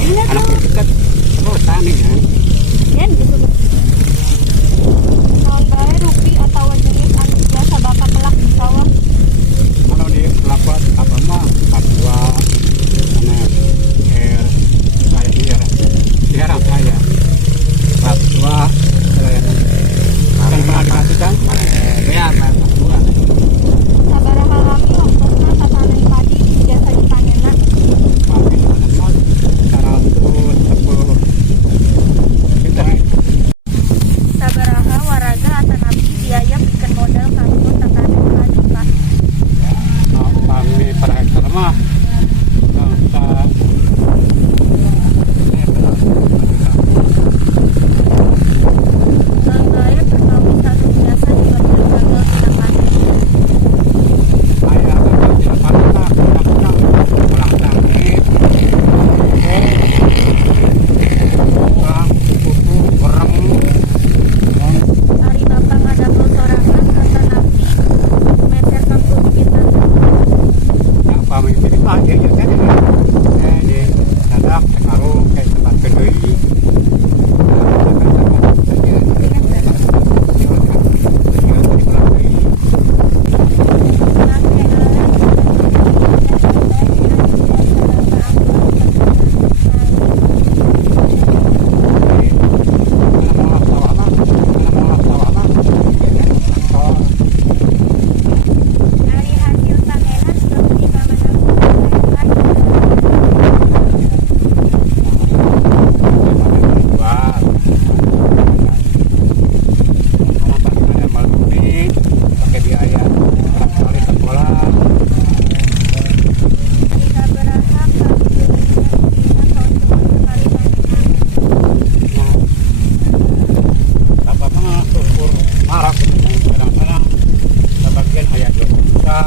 anak dekat terus tani ya. Yan gitu. Naon bae rupi atau jenis anu biasa bapak kelak di sawah. Kalau di lapat apa mah Papua karena saya biar saya Papua kan pernah dikasih kan ya Papua Sabaraha lami waktuna tatanan padi biasa dipanenna. pakai tanaman cara untuk sepuluh kita Sabaraha waraga atanapi biaya pikeun modal kanggo tatanan padi Pak. kami per hektar mah Banggae perkawis satu biasa juga gagal kita panen. saya tidak pernah pulang sakit pulang kutu berem Ari bapak ngadamel sorangan atanapi meter kanggo bibitan. yang pamit jadi pagi ya kan di dadak sekarang kayak tempat kedui Ari hasil panenan seperti pamanang pakai biaya berapa kali sekolah kita berahak kami dengan tahun sekali panen. apa mah syukur marah kadang-kadang sebagian ayah juga